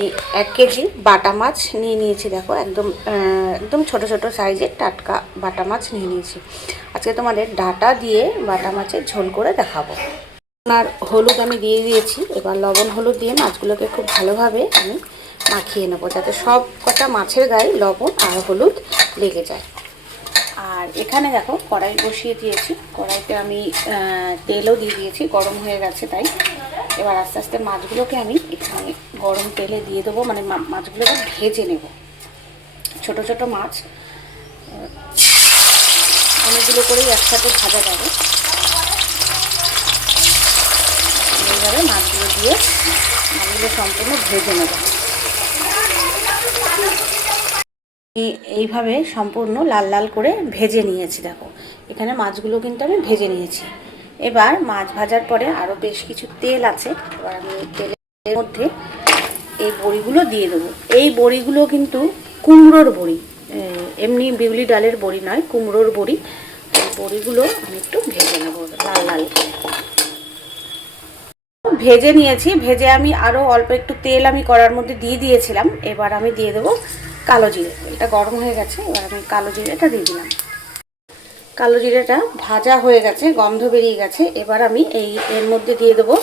এই 1 কেজি বাটা মাছ নিয়ে নিয়েছি। দেখো একদম একদম ছোট ছোট সাইজের টাটকা বাটা মাছ নিয়ে নিয়েছি। আজকে তোমাদের ডাঁটা দিয়ে বাটা মাছের ঝোল করে দেখাবো। আর হলুদ আমি দিয়ে দিয়েছি। এবার লবণ হলুদ দিয়ে মাছগুলোকে খুব ভালোভাবে আমি মাখিয়ে নেবো, যাতে সব কটা মাছের গায়ে লবণ আর হলুদ লেগে যায়। আর এখানে দেখো কড়াই বসিয়ে দিয়েছি। কড়াইতে আমি তেলও দিয়ে দিয়েছি, গরম হয়ে গেছে তাই। এবার আস্তে আস্তে মাছগুলোকে আমি এখানে গরম তেলে দিয়ে দেবো, মানে মাছগুলোকে ভেজে নেব। ছোট ছোট মাছ অনেকগুলো করেই একসাথে ভাজা যাবে। এইভাবে মাছগুলো দিয়ে মাছগুলো সম্পূর্ণ ভেজে নেব। এইভাবে সম্পূর্ণ লাল লাল করে ভেজে নিয়েছি। দেখো এখানে মাছগুলো কিন্তু আমি ভেজে নিয়েছি। এবার মাছ ভাজার পরে আরও বেশ কিছু তেল আছে। এবার আমি তেলের মধ্যে এই বড়িগুলো দিয়ে দেবো। এই বড়িগুলো কিন্তু কুমড়োর বড়ি, এমনি বিউলি ডালের বড়ি নয়, কুমড়োর বড়ি। এই বড়িগুলো আমি একটু ভেজে নেবো লাল লাল করে। ভেজে নিয়েছি। ভেজে আমি আরও অল্প একটু তেল আমি কড়ার মধ্যে দিয়ে দিয়েছিলাম। এবার আমি দিয়ে দেবো কালো জিরে। এটা গরম হয়ে গেছে। এবার আমি কালো জিরেটা দিয়ে দিলাম। কালো জিরেটা ভাজা হয়ে গেছে, গন্ধ বেরিয়ে গেছে। এবার আমি এর মধ্যে দিয়ে দেবো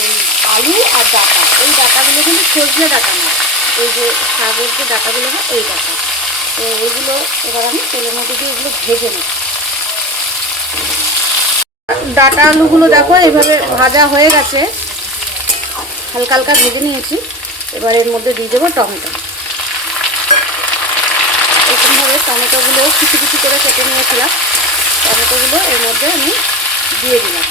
এই আলু আর ডাঁটা। এই ডাঁটাগুলো কিন্তু সজনে ডাঁটা না, এই যে শাকের যে ডাঁটাগুলো হয় এই ডাঁটা। তো এগুলো এবার আমি তেলের মধ্যে দিয়ে এগুলো ভেজে নিই। ডাঁটা আলুগুলো দেখো এইভাবে ভাজা হয়ে গেছে, হালকা হালকা ভেজে নিয়েছি। এবার এর মধ্যে দিয়ে দেবো টমেটো। এরকমভাবে টমেটোগুলো কিছু কিছু করে কেটে নিয়েছিলাম। টমেটোগুলো এর মধ্যে আমি দিয়ে দিলাম।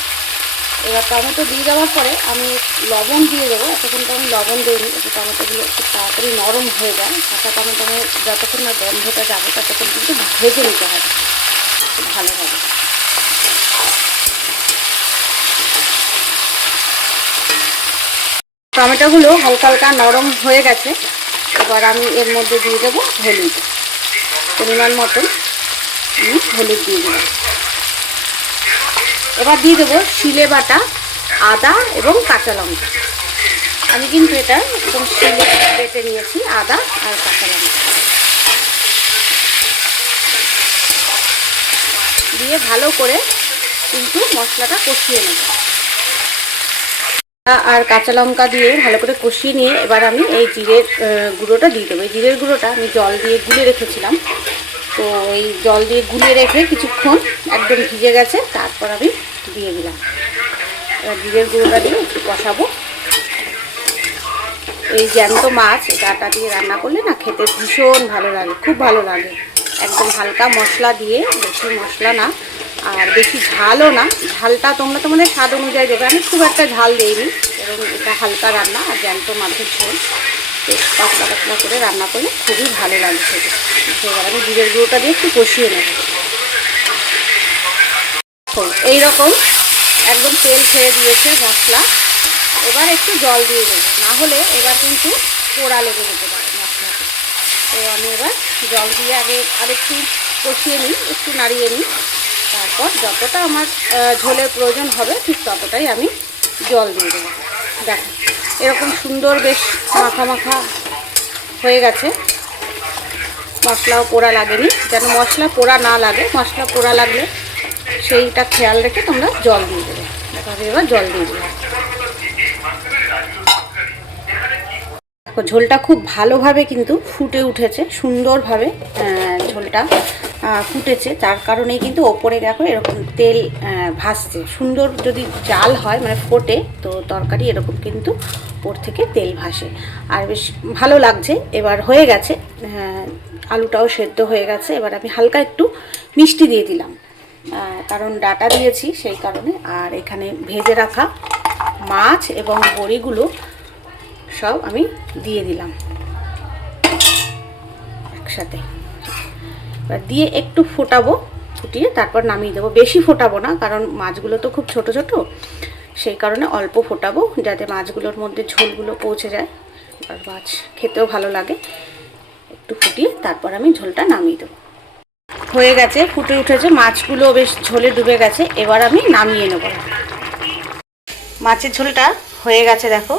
এবার টমেটো দিয়ে দেওয়ার পরে আমি লবণ দিয়ে দেবো। এতক্ষণ তো আমি লবণ দিইনি, যাতে টমেটোগুলো খুব তাড়াতাড়ি নরম হয়ে যায়। কাঁচা টমেটো যতক্ষণ না গন্ধটা যাবে ততক্ষণ কিন্তু ভেজে নিতে হবে খুব ভালোভাবে। টমেটোগুলো হালকা হালকা নরম হয়ে গেছে। এবার আমি এর মধ্যে দিয়ে দেবো হলুদ, পরিমাণ মতন আমি হলুদ দিয়ে দিলাম। এবার দিয়ে দেবো শিলে বাটা আদা এবং কাঁচা লঙ্কা। আমি কিন্তু এটা একদম শিলে বেটে নিয়েছি, আদা আর কাঁচা লঙ্কা দিয়ে ভালো করে কিন্তু মশলাটা কষিয়ে নেব। আর কাঁচা লঙ্কা দিয়ে ভালো করে কষিয়ে নিয়ে এবার আমি এই জিরের গুঁড়োটা দিয়ে দেবো। এই জিরের গুঁড়োটা আমি জল দিয়ে গুলে রেখেছিলাম। তো এই জল দিয়ে গুলে রেখে কিছুক্ষণ একদম ভিজে গেছে, তারপর আমি দিয়ে দিলাম। এবার জিরের গুঁড়োটা দিয়ে একটু কষাবো। এই জ্যান্ত মাছ ডাঁটা দিয়ে রান্না করলে না খেতে ভীষণ ভালো লাগে, খুব ভালো লাগে। একদম হালকা মশলা দিয়ে, বেশি মশলা না আর বেশি ঝালও না। ঝালটা তোমরা তোমাদের স্বাদ অনুযায়ী দেবে। আমি খুব একটা ঝাল দিইনি, এবং এটা হালকা রান্না আর জ্যান্ত মাছের ঝোল পাতলা পাতলা করে রান্না করলে খুবই ভালো লাগে খেতে। এবার আমি জিরের গুঁড়োটা দিয়ে একটু কষিয়ে নেব। এইরকম একদম তেল ছেড়ে দিয়েছে মশলা। এবার একটু জল দিয়ে দেবো, না হলে এবার কিন্তু পোড়া লেগে যেতে পারে মশলাতে। তো আমি এবার জল দিয়ে আগে আরেকটু কষিয়ে নিই, একটু নাড়িয়ে নিই। তারপর যতটা আমার ঝোলের প্রয়োজন হবে ঠিক ততটাই আমি জল দিয়ে দেবো। দেখো এরকম সুন্দর বেশ মাখা মাখা হয়ে গেছে। মশলাও পোড়া লাগেনি, যেন মশলা পোড়া না লাগে। মশলা পোড়া লাগলে সেইটা খেয়াল রেখে তোমরা জল দিয়ে দেবে। দেখো এবার জল দিয়ে দেবে। ঝোলটা খুব ভালোভাবে কিন্তু ফুটে উঠেছে, সুন্দরভাবে ঝোলটা ফুটেছে। তার কারণেই কিন্তু ওপরে দেখো এরকম তেল ভাসছে। সুন্দর যদি জাল হয় মানে ফোটে, তো তরকারি এরকম কিন্তু ওপর থেকে তেল ভাসে আর বেশ ভালো লাগছে। এবার হয়ে গেছে, আলুটাও সেদ্ধ হয়ে গেছে। এবার আমি হালকা একটু মিষ্টি দিয়ে দিলাম, কারণ ডাঁটা দিয়েছি সেই কারণে। আর এখানে ভেজে রাখা মাছ এবং বড়িগুলো সব আমি দিয়ে দিলাম একসাথে। এবার দিয়ে একটু ফোটাবো, ফুটিয়ে তারপর নামিয়ে দেবো। বেশি ফোটাবো না, কারণ মাছগুলো তো খুব ছোট ছোট, সেই কারণে অল্প ফোটাবো, যাতে মাছগুলোর মধ্যে ঝোলগুলো পৌঁছে যায় আর মাছ খেতেও ভালো লাগে। একটু ফুটিয়ে তারপর আমি ঝোলটা নামিয়ে দেবো। হয়ে গেছে, ফুটে উঠেছে, মাছগুলো বেশ ঝোলে ডুবে গেছে। এবার আমি নামিয়ে নেব। মাছের ঝোলটা হয়ে গেছে দেখো।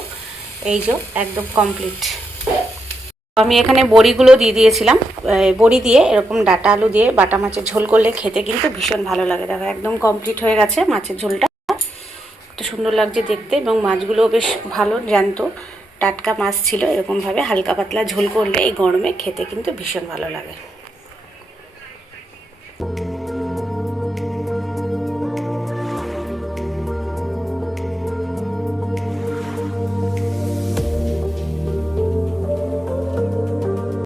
এই যে একদম কমপ্লিট। আমি এখানে বড়িগুলো দিয়ে দিয়েছিলাম। বড়ি দিয়ে এরকম ডাঁটা আলু দিয়ে বাটা মাছের ঝোল করলে খেতে কিন্তু ভীষণ ভালো লাগে। দেখো একদম কমপ্লিট হয়ে গেছে মাছের ঝোলটা, কত সুন্দর লাগছে দেখতে, এবং মাছগুলোও বেশ ভালো জ্যান্ত টাটকা মাছ ছিল। এরকমভাবে হালকা পাতলা ঝোল করলে এই গরমে খেতে কিন্তু ভীষণ ভালো লাগে।